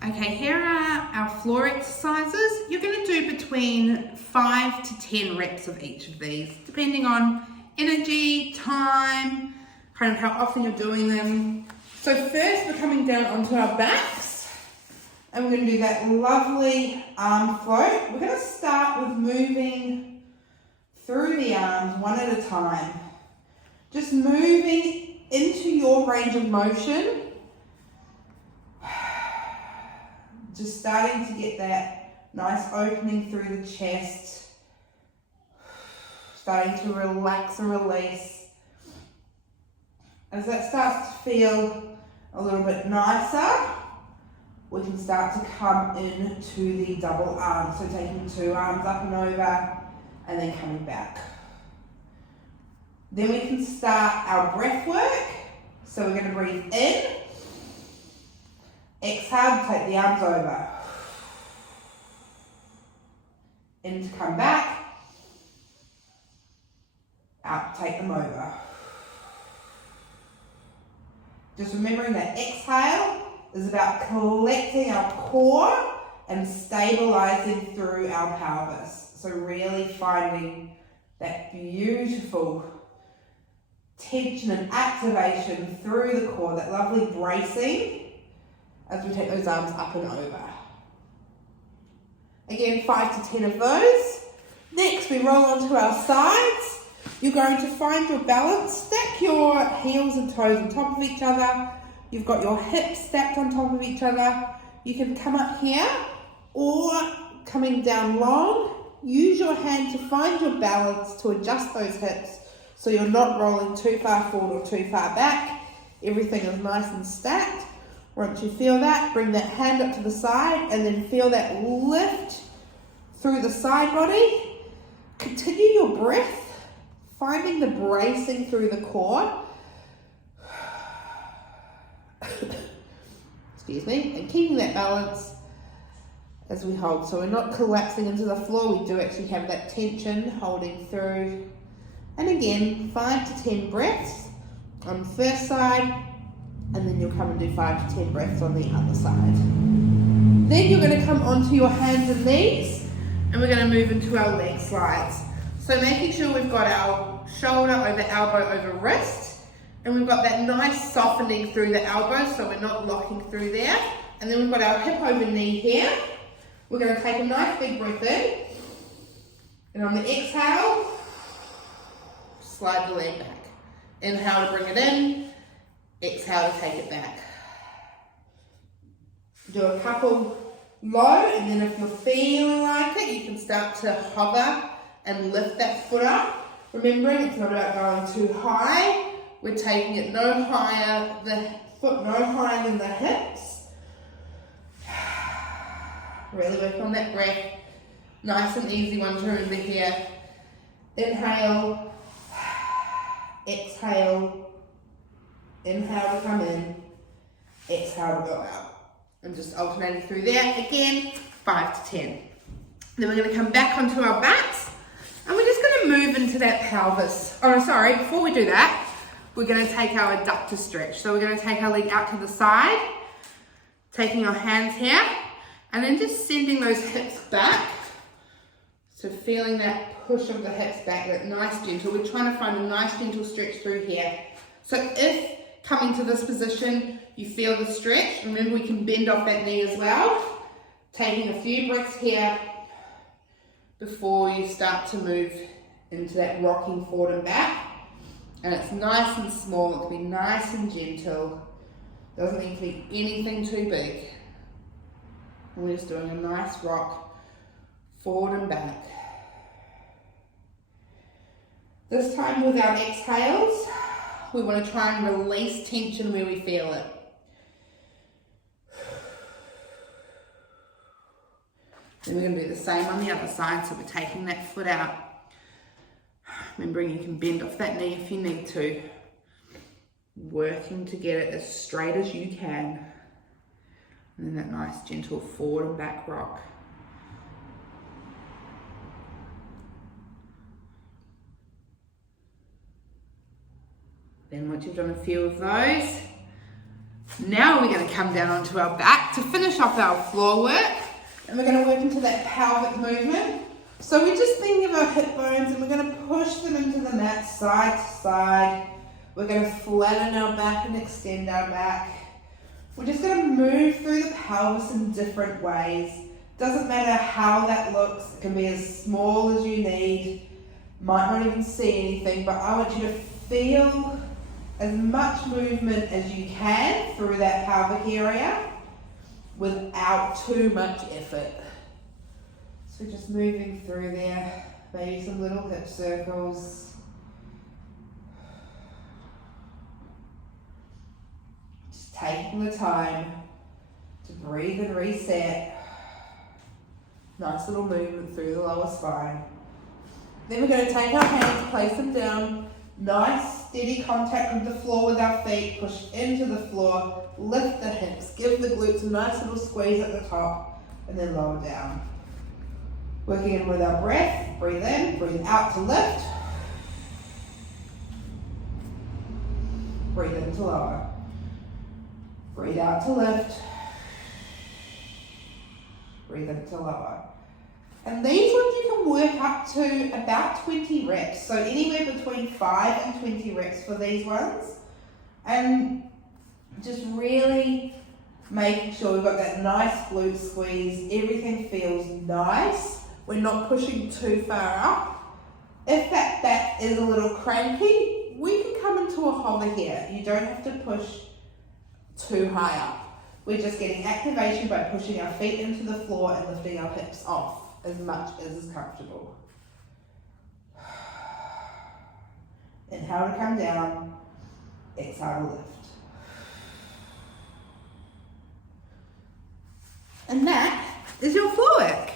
Okay, here are our floor exercises. You're going to do between 5 to 10 reps of each of these, depending on energy, time, kind of how often you're doing them. So first we're coming down onto our backs and we're going to do that lovely arm float. We're going to start with moving through the arms one at a time. Just moving into your range of motion. Just starting to get that nice opening through the chest. Starting to relax and release. As that starts to feel a little bit nicer, we can start to come into the double arm. So taking 2 arms up and over and then coming back. Then we can start our breath work. So we're going to breathe in. Exhale to take the arms over. In to come back. Out to take them over. Just remembering that exhale is about collecting our core and stabilizing through our pelvis. So really finding that beautiful tension and activation through the core, that lovely bracing as we take those arms up and over. Again, 5 to 10 of those. Next, we roll onto our sides. You're going to find your balance. Stack your heels and toes on top of each other. You've got your hips stacked on top of each other. You can come up here or coming down long. Use your hand to find your balance to adjust those hips so you're not rolling too far forward or too far back. Everything is nice and stacked. Once you feel that, bring that hand up to the side and then feel that lift through the side body. Continue your breath, finding the bracing through the core. Excuse me, and keeping that balance as we hold. So we're not collapsing into the floor, we do actually have that tension holding through. And again, 5 to 10 breaths on the first side. And then you'll come and do 5 to 10 breaths on the other side. Then you're going to come onto your hands and knees and we're going to move into our leg slides. So making sure we've got our shoulder over elbow over wrist and we've got that nice softening through the elbow so we're not locking through there. And then we've got our hip over knee here. We're going to take a nice big breath in and on the exhale, slide the leg back. Inhale to bring it in. Exhale to take it back. Do a couple low and then if you're feeling like it, you can start to hover and lift that foot up. Remembering it's not about going too high. We're taking it no higher, the foot no higher than the hips. Really work on that breath. Nice and easy one to remember here. Inhale, exhale. Inhale to come in, exhale to go out. And just alternating through there. Again, 5 to 10. Then we're going to come back onto our backs and we're just going to move into that pelvis. Oh, sorry, before we do that, we're going to take our adductor stretch. So we're going to take our leg out to the side, taking our hands here, and then just sending those hips back. So feeling that push of the hips back, that nice gentle. We're trying to find a nice gentle stretch through here. So if coming to this position, you feel the stretch. Remember, we can bend off that knee as well. Taking a few breaths here before you start to move into that rocking forward and back. And it's nice and small. It can be nice and gentle. Doesn't need to be anything too big. And we're just doing a nice rock forward and back. This time with our exhales, we want to try and release tension where we feel it. Then we're going to do the same on the other side, so we're taking that foot out. Remembering you can bend off that knee if you need to. Working to get it as straight as you can. And then that nice gentle forward and back rock. Then once you've done a few of those, Now we're going to come down onto our back to finish off our floor work, and we're going to work into that pelvic movement. So we're just thinking of our hip bones and we're going to push them into the mat side to side. We're going to flatten our back and extend our back. We're just going to move through the pelvis in different ways. Doesn't matter how that looks, it can be as small as you need. Might not even see anything, but I want you to feel as much movement as you can through that pelvic area without too much effort. So just moving through there, maybe some little hip circles. Just taking the time to breathe and reset. Nice little movement through the lower spine. Then we're going to take our hands, place them down, nice steady contact with the floor with our feet, push into the floor, lift the hips, give the glutes a nice little squeeze at the top, and then lower down. Working in with our breath, breathe in, breathe out to lift, breathe in to lower, breathe out to lift, breathe in to lower. And these ones you can work up to about 20 reps, so anywhere between 5 and 20 reps for these ones. And just really making sure we've got that nice glute squeeze, everything feels nice. We're not pushing too far up. If that back is a little cranky, we can come into a hover here. You don't have to push too high up. We're just getting activation by pushing our feet into the floor and lifting our hips off as much as is comfortable. Inhale to come down, exhale to lift. And that is your floor work.